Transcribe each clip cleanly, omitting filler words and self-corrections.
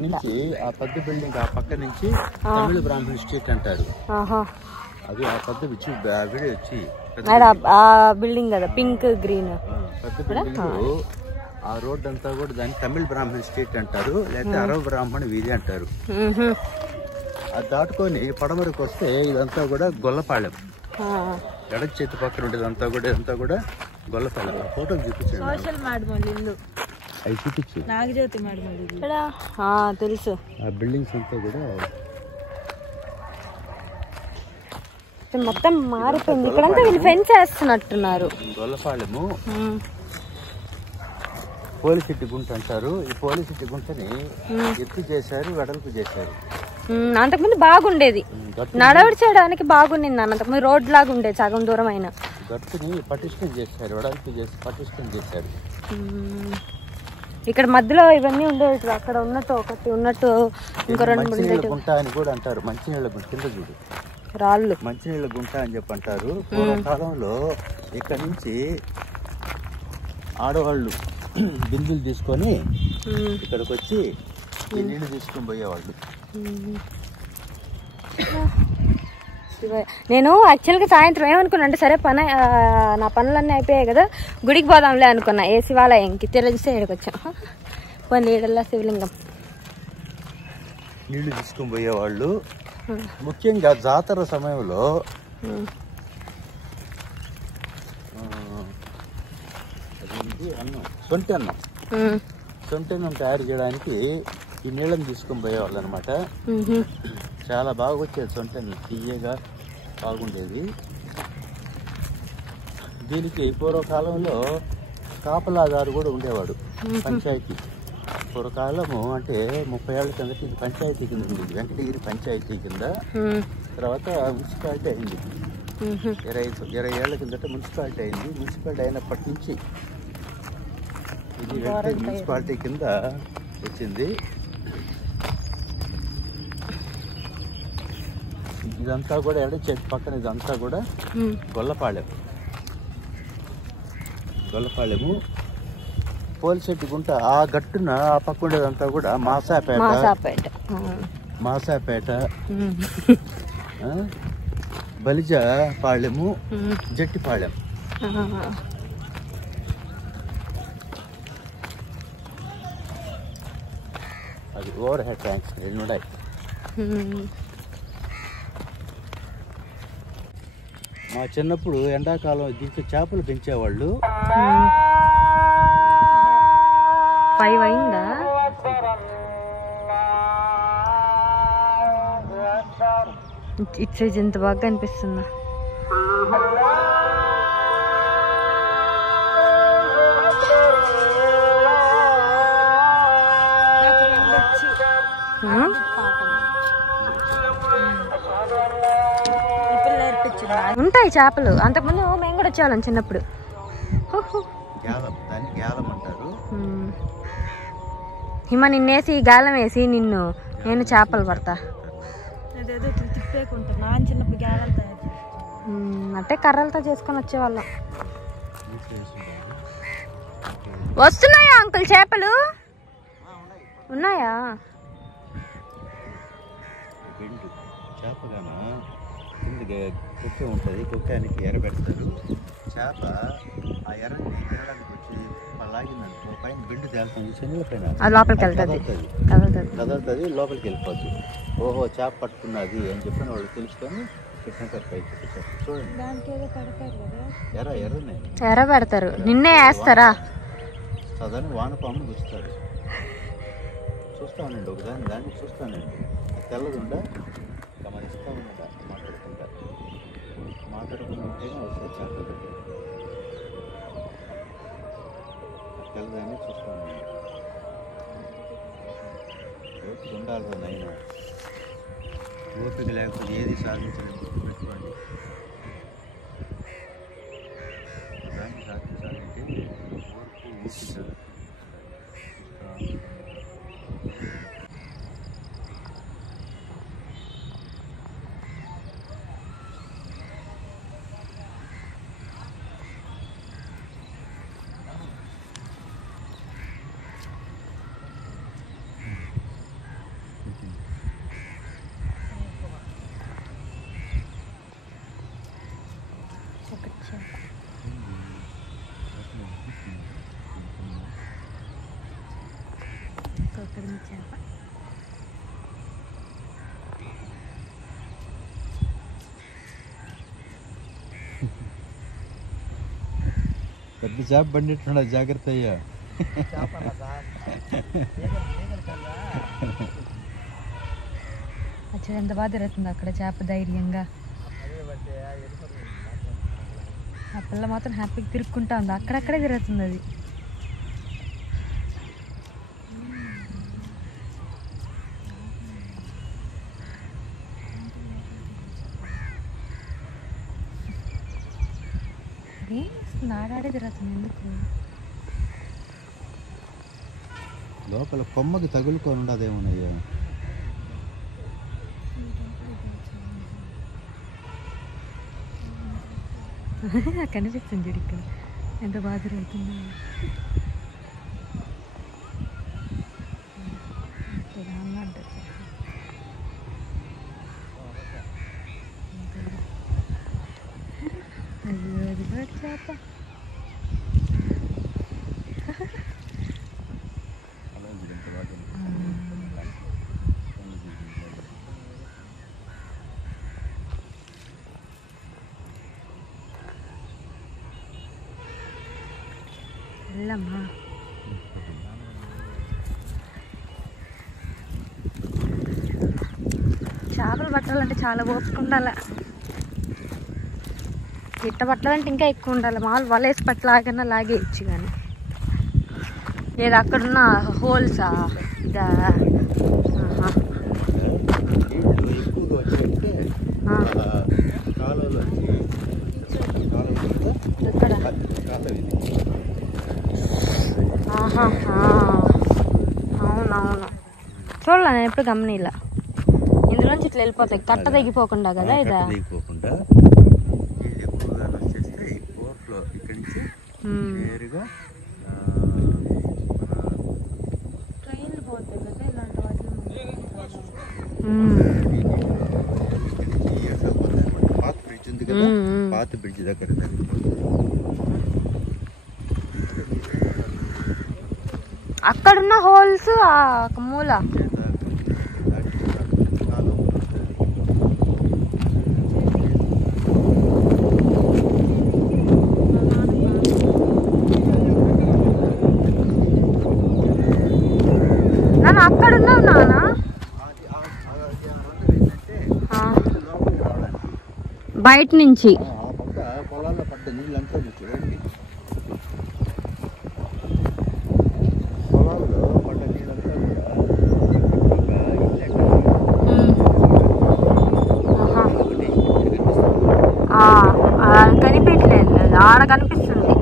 నుంచి ఆ పెద్ద బిల్డింగ్ ఆ పక్క నుంచి తమిళ బ్రాహ్మణ్ స్ట్రీట్ అంటారు. అది ఆ పెద్ద వచ్చి బిల్డింగ్ కదా పింక్ గ్రీన్ పెద్ద బిల్డింగ్. ఆ రోడ్ అంతా కూడా దాన్ని తమిళ బ్రాహ్మణ్ స్ట్రీట్ అంటారు, లేకపోతే అరవ బ్రాహ్మణ వీధి అంటారు. అది దాటుకొని పడమరకు వస్తే ఇదంతా కూడా గొల్లపాళెం. ఎడమ చేతి పక్కన ఉండేదంతా కూడా ఇదంతా కూడా గొల్లపాళెం. ఆ ఫోటోలు చూపించండి. అవి చూపించు. నాగజ్యోతి తెలుసు. ఆ బిల్డింగ్స్ అంతా కూడా మొత్తం మారిపోయింది. ఇక్కడంతా వీళ్ళు ఫెన్స్ వేస్తున్నట్టున్నారు. గొల్లపాళెము పోలిశెట్టి గుంట అంటారు. ఈ పోలిశెట్టి గుంటని ఎత్తు చేశారు, వెడల్పు చేశారు. అంతకుముందు బాగుండేది, నడవడి చేయడానికి బాగుండింది. అంతకుముందు రోడ్ లాగా ఉండేది సగం దూరం అయినా. గట్టుని పటిష్టం చేశారు, వెడల్పు చేసి పటిష్టం చేశారు. ఇక్కడ మధ్యలో ఇవన్నీ ఉండేవి. అక్కడ ఉన్నట్టు ఒకటి ఉన్నట్టు ఇంకో 2-3 గుంట అని కూడా అంటారు. మంచినీళ్ళ గుంట కింద చూడు రాళ్ళు, మంచినీళ్ళ గుంట అని చెప్పి అంటారు. పూర్వకాలంలో ఇక్కడ నుంచి ఆడవాళ్ళు బిందులు తీసుకొని ఇక్కడికి వచ్చి ఈ నీళ్లు తీసుకొని పోయేవాళ్ళు. నేను యాక్చువల్గా సాయంత్రం ఏమనుకున్నా అంటే, సరే నా పనులన్నీ అయిపోయాయి కదా, గుడికి పోదాంలే అనుకున్నా. ఏ శివాలయంకి తెలిస్తే ఇక్కడికి వచ్చాం. నీడల్లా శివలింగం. నీళ్లు తీసుకొని పోయేవాళ్ళు. ముఖ్యంగా జాతర సమయంలో సొంటి అన్నం తయారు చేయడానికి ఈ నీళ్ళని తీసుకొని పోయేవాళ్ళు అనమాట. చాలా బాగా వచ్చేది సొంటి అన్నం, తీయగా బాగుండేది. దీనికి పూర్వకాలంలో కాపలాదారు కూడా ఉండేవాడు. పంచాయతీ పూర్వకాలము అంటే 30 ఏళ్ల కిందట ఇది పంచాయతీ కింద ఉండేది, వెంకటగిరి పంచాయతీ కింద. తర్వాత మున్సిపాలిటీ అయింది. 20 ఏళ్ల కిందట మున్సిపాలిటీ అయింది. మున్సిపాలిటీ అయినప్పటి నుంచి ఇది వెంకటగిరి మున్సిపాలిటీ కింద వచ్చింది. ఇదంతా కూడా ఎడ చెట్టు పక్కన ఇదంతా కూడా గొల్లపాళెము. పోలిశెట్టి గుంట ఆ గట్టున ఆ పక్క ఉండేదంతా కూడా మాసాపేట, బలిజ పాళెము, జట్టిపాళెం. అది ఓవర్ హెడ్ ట్యాంక్స్ ఉన్నాయి. మా చిన్నప్పుడు ఎండాకాలం దీంట్లో చేపలు పెంచేవాళ్ళు. 5 అయిందా? ఇటు సైజ్ ఎంత బాగా అనిపిస్తుందా. ఉంటాయి చేపలు. అంతకుముందు మేము కూడా వచ్చేవాళ్ళం చిన్నప్పుడు. హిమ నిన్నేసి గాలం వేసి నేను చేపలు పడతా. అంటే కర్రలతో చేసుకొని వచ్చేవాళ్ళం. వస్తున్నాయా అంకుల్ చేపలు? ఉన్నాయా? కుక్క ఉంటుంది, కుక్కానికి ఎర్ర పెడతారు. చేప ఆ ఎర్రని తినడానికి వచ్చి లాగిందనుకో పైన బిండు తేలుతుంది, శనగల పైన లోపలికి వెళ్తుంది, కదలుతుంది, లోపలికి వెళ్ళిపోద్ది. ఓహో చేప పట్టుకున్నది అని చెప్పిన వాళ్ళు తెలుసుకొని చూడండి. ఎర్ర పెడతారు, నిన్నే వేస్తారా? సాధారణ వానపాము గుచ్చుతారు. చూస్తానండి ఒకదాన్ని, దాన్ని చూస్తానండి. తెల్లదుండ గమనిస్తూ ఉన్నదా మాట్లాడుకుంటూ ఉంటేనే వస్తాయి చేపలు. తెల్లదాన్ని చూస్తాను. ఓపిక ఉండాలి నైనా. ఓపిక లేకపోతే ఏది సాధించలేదు. పెట్టుకోండి, దాన్ని సాధించాలంటే ఓర్పు ఓపిక. అక్కడ చేప. పెద్ద చేప బండిట్టున్నా జాగ్రత్త అయ్యా. అచ్చా ఎంత బాగా తిరుగుతుంది అక్కడ చేప ధైర్యంగా. ఆ పిల్ల మాత్రం హ్యాపీగా తిరుక్కుంటా ఉంది, అక్కడక్కడే తిరుగుతుంది అది. ఆడాడే తిరుగుతుంది ఎందుకు? లోపల కొమ్మకి తగులుకొని ఉండదేమోనయ్యా. కనిపిస్తుంది చూడు ఇక్కడ ఎంత బాగా తిరుగుతుంది. చేప వెళ్ళమ్మా. చేపలు పట్టాలంటే చాలా ఓపిక ఉండాలి. గిట్ట పట్టాలంటే ఇంకా ఎక్కువ ఉండాలి. మామూలు వల వేసి పట్టలాగన్నా లాగేయచ్చు. కానీ ఏదో అక్కడున్న హోల్సా ఇదా అవునవును. చూడలే నేను ఎప్పుడు గమనిలా. ఇందులోంచి ఇట్లా వెళ్ళిపోతాయి కట్ట తగ్గిపోకుండా కదా. ఇదా ట్రైన్లు పోతాయి కదా ఇలాంటి వాటిలో. పాత బ్రిడ్జ్ ఉంది కదా, పాత బ్రిడ్జ్ దగ్గర అక్కడున్న హోల్స్ మూల నాన్న అక్కడున్నావు నాన్న. బయట నుంచి పొలాల్లో పడ్డ నీళ్ళంతా చూడండి. పొలాల్లో పడ్డ నీళ్ళంతా కనిపించలేదు. ఆడ కనిపిస్తుంది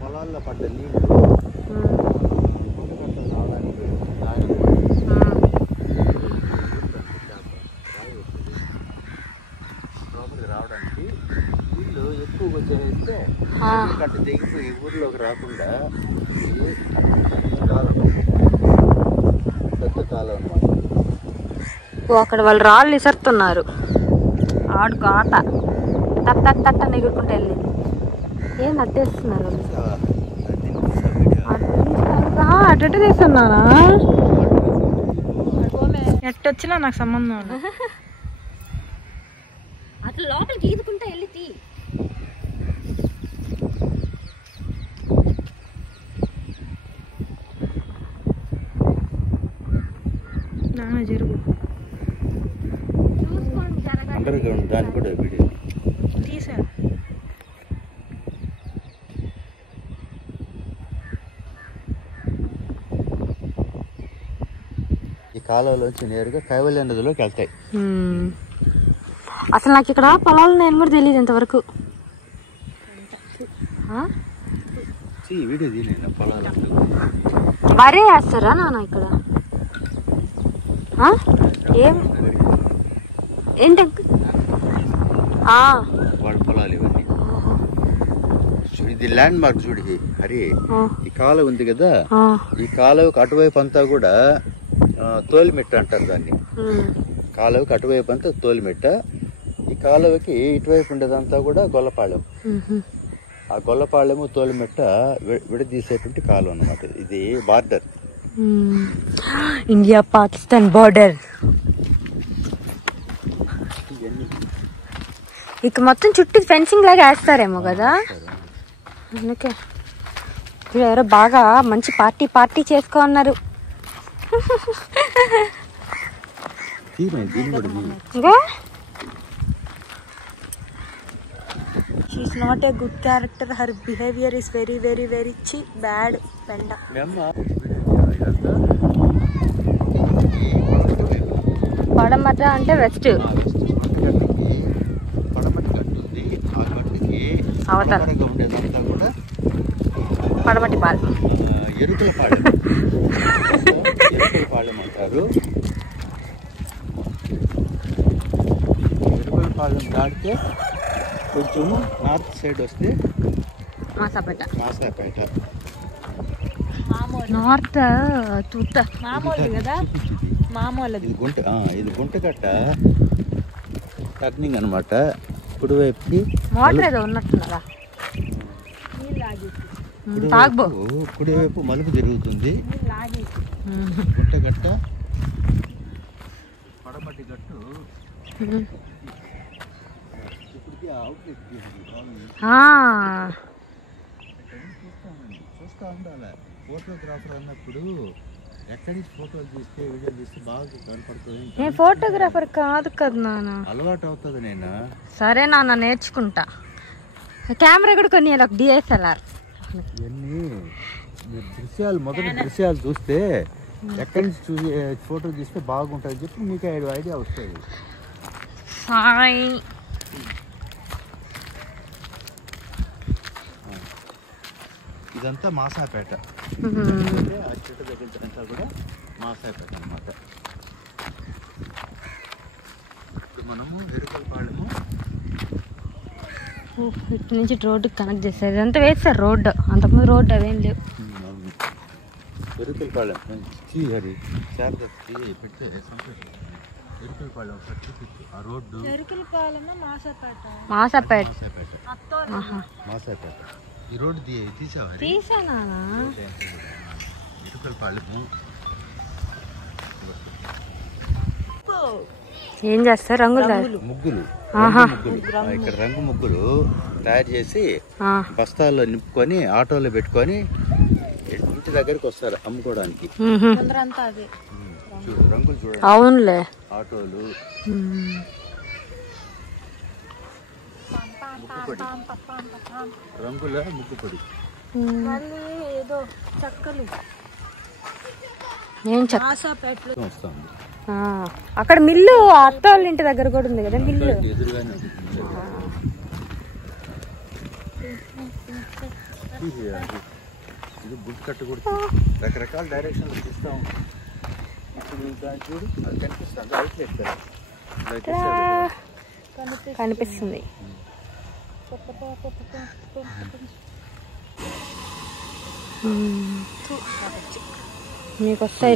పొలాల్లో పడ్డ నీళ్ళు రావడానికి. నీళ్ళు ఎక్కువగా వచ్చేస్తే కట్ట తెగిపోయి ఊర్లోకి రాకుండా పెద్ద కాలం అన్నమాట. అక్కడ వాళ్ళు రాళ్ళు విసరుతున్నారు. ఆడుకో ఆట తట్ట తట్ట ఎగురుకుంటూ వెళ్ళింది. ఏం అట్టేస్తున్నారు అట్ట తీస్తున్నారా? ఎట్టొచ్చినా నాకు సంబంధం. అట్లా లోపలికి ఈదుకుంటా వెళ్ళి తీ. జరుగు అండర్ గ్రౌండ్ దాన్ని కూడా వీడియో తీసారు. ఈ కాలువలోంచి నేరుగా కైవల్య నదిలోకి వెళ్తాయి. అసలు నాకు ఇక్కడ పొలాలు నేను కూడా తెలియదు ఇంతవరకు. వీడియో తీయలేనా పొలాలు? వరే వేస్తారా నాన్న ఇక్కడ? ఏం ఏంటి వాడి పొలాలు ఇవన్నీ. ఇది ల్యాండ్ మార్క్ చూడు హరి. ఈ కాలువ ఉంది కదా, ఈ కాలువకు అటువైపు అంతా కూడా తోలిమెట్ట అంటారు దాన్ని. కాలువకి అటువైపు అంతా తోలిమెట్ట. ఈ కాలువకి ఇటువైపు ఉండేదంతా కూడా గొల్లపాళెం. ఆ గొల్లపాళెము తోలిమెట్ట విడదీసేటువంటి కాలువ అన్నమాట. ఇది బార్డర్. India Pakistan border. ఇక మొత్తం చుట్టూ ఫెన్సింగ్ లాగా వేస్తారేమో కదా, అందుకే. ఎవరో బాగా మంచి party చేసుకోన్నారు. She's not a good character. Her behavior is very, very, very cheap, bad. Penda. పడమట అంటే వెస్ట్. అవతల పడమటి పాలెం. ఎరుకల పాలెం అంటారు. ఎరుకల పాలెం దాటితే కొంచెము నార్త్ సైడ్ వస్తే మాసాపేట. నార్త్ మామూలు కదా, మామూలు. ఇది గుంటకట్ట టర్నింగ్ అనమాట. కుడివైపుకి మోటార్ ఏదో ఉన్నట్టున్నదా, కుడివైపు మలుపు జరుగుతుంది. గుంటగట్ట పడమటి గట్టు చూస్తా ఉండాలి. ఫోటోగ్రాఫర్ అన్నప్పుడు ఎక్కడి ఫోటోలు తీస్తే వీడియో తీస్తే బాగా కనపడుతుంది. నేను ఫోటోగ్రాఫర్ కాదు కదా నాన్న. అలవాటు అవుతుంది. నేను సరే నాన్న, నేర్చుకుంటా. కెమెరా కూడా కొన్ని DSLR. ఇవన్నీ దృశ్యాలు, మొదటి దృశ్యాలు చూస్తే ఎక్కడి నుంచి చూసి ఫోటో తీస్తే బాగుంటుంది చెప్పి మీకు ఐడియా వస్తుంది. ఇదంతా మాసాపేట. ఆ చెట్టు దగ్గర అంతా కూడా మాసాపేట అన్నమాట. ఇప్పుడు మనము ఎరుకల పాలెము ఇటు నుంచి రోడ్డుకి కనెక్ట్ చేస్తారు. ఇదంతా వేస్తారు రోడ్డు, అంతకుముందు రోడ్డు అవేం లేవు. ఎరుకల పాలెం హరి శారద పెట్టి ఎరుకల పాలెం ఒకటి చూపించు. ఆ రోడ్డు మాసాపేట. ఈ రోడ్డు తీసానా? ఎరుకల పాలెము. ఏం చేస్తారు? ముగ్గులు. ముగ్గులు ఇక్కడ రంగు ముగ్గులు తయారు చేసి బస్తాల్లో నింపుకొని ఆటోలో పెట్టుకొని ఇంటి దగ్గరికి వస్తారు అమ్ముకోవడానికి. రంగులు చూడండి. అవునులే, ఆటోలు. రంగుల ముగ్గు పొడి. ఏదో చక్కలు వస్తుంది. అక్కడ మిల్లు అత్త వాళ్ళ ఇంటి దగ్గర కూడా ఉంది కదా మిల్లు. ఎదురుగానే ఇది బుక్ కట్టు కూడా రకరకాల డైరెక్షన్లు తీస్తా ఉంటాం. ఇప్పుడు దాన్ని చూడు, అది కనిపిస్తుంది. కనిపిస్తుంది. మీకు వస్తాయి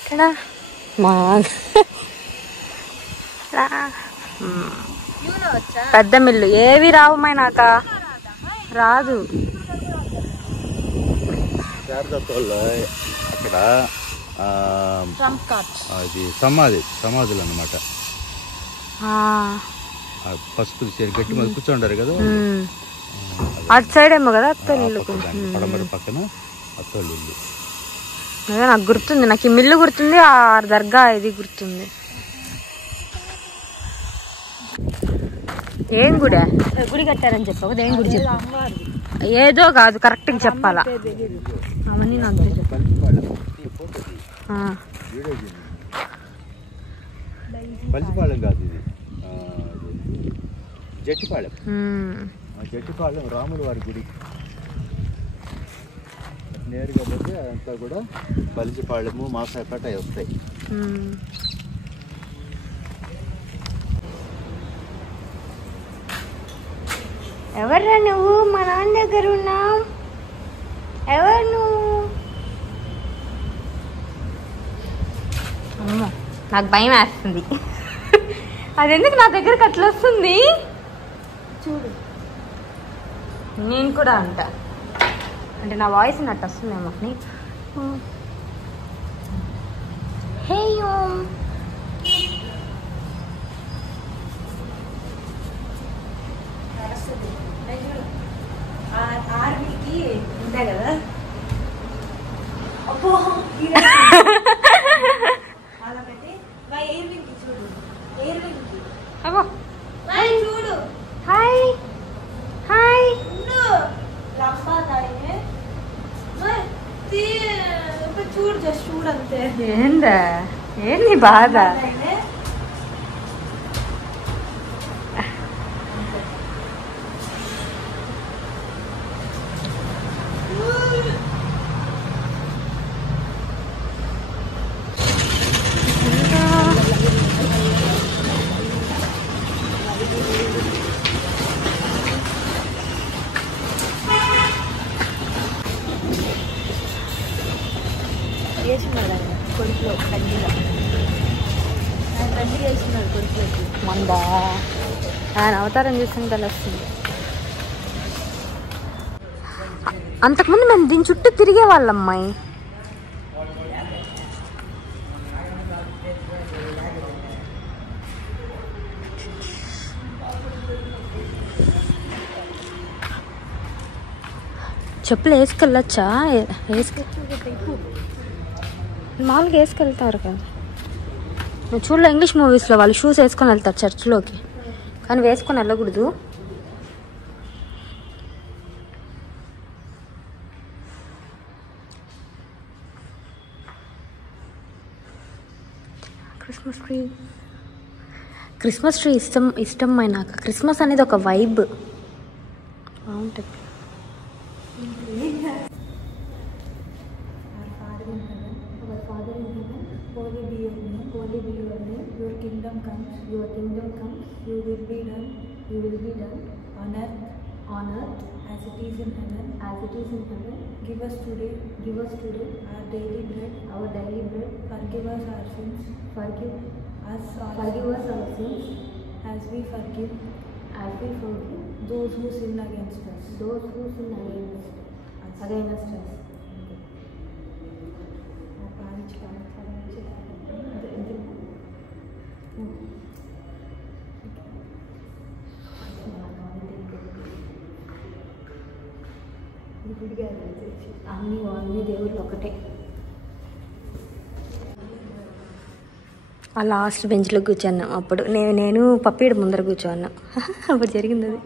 ఇక్కడ పెద్ద మిల్లు. ఏవి రావు నాక రాదు. అక్కడ అది సమాధులు అన్నమాట. పసుపు గట్టి మీద కూర్చోండారు కదా, అటు సైడ్ ఏమో కదా అత్తోళ్ళు. పడమర పక్కన అత్తోళ్ళు ఇల్లు. అదే నాకు గుర్తుంది. నాకు ఈ మిల్లు గుర్తుంది, ఆ దర్గా ఇది గుర్తుంది. ఏం గుడి? గుడి కట్టారని చెప్పు కదా. ఏం గుడి చెప్పు? ఏదో కాదు, కరెక్ట్గా చెప్పాలా. అవన్నీ నాకు పల్లిపాలెం కాదు, ఇది జట్టిపాలెం. జట్టిపాలెం రాముల వారి గుడి. నేరుగా పోతే అదంతా కూడా పల్లిపాలెము మాసాపేట వస్తాయి. ఎవర్రా నువ్వు? మా నాన్న దగ్గర ఉన్నావు. ఎవరు నువ్వు? అమ్మో, నాకు భయం వేస్తుంది. అదెందుకు నా దగ్గరకు అట్లా వస్తుంది? చూడు, నేను కూడా అంట. అంటే నా వాయిస్ నట్టు వస్తుందేమో నీకు. హే ఆర్మీకి ఉంటాయి కదా. అబ్బో అబ్బో చూడు. హాయ్ హాయ్ చూడు జస్ట్ చూడు అంతే. ఏందా ఏంది బాధ? కొడుకులో కడ్డీలో కడ్డీ వేసుకున్నాడు కొడుకులోకి. మందా ఆయన అవతారం చూసిన తెలుస్తుంది. అంతకుముందు మేము దీని చుట్టూ తిరిగే వాళ్ళమ్మాయి. చెప్పులు వేసుకెళ్ళొచ్చా? మామూలుగా వేసుకెళ్తారు కదా. నేను చూడలే ఇంగ్లీష్ మూవీస్లో వాళ్ళు షూస్ వేసుకొని వెళ్తారు చర్చ్లోకి, కానీ వేసుకొని వెళ్ళకూడదు. క్రిస్మస్ ట్రీ ఇష్టం నాకు. క్రిస్మస్ అనేది ఒక వైబ్, బాగుంటుంది. Your kingdom comes, your will be done on earth as it is in heaven. Give us today our daily bread. Forgive us our sins as we forgive those who sin against us. అన్ని దేవుళ్ళు ఒకటే. ఆ last బెంచ్లో కూర్చున్నాం. అప్పుడు నేను పప్పీడు ముందర కూర్చోన్నాం. అప్పుడు జరిగింది అది.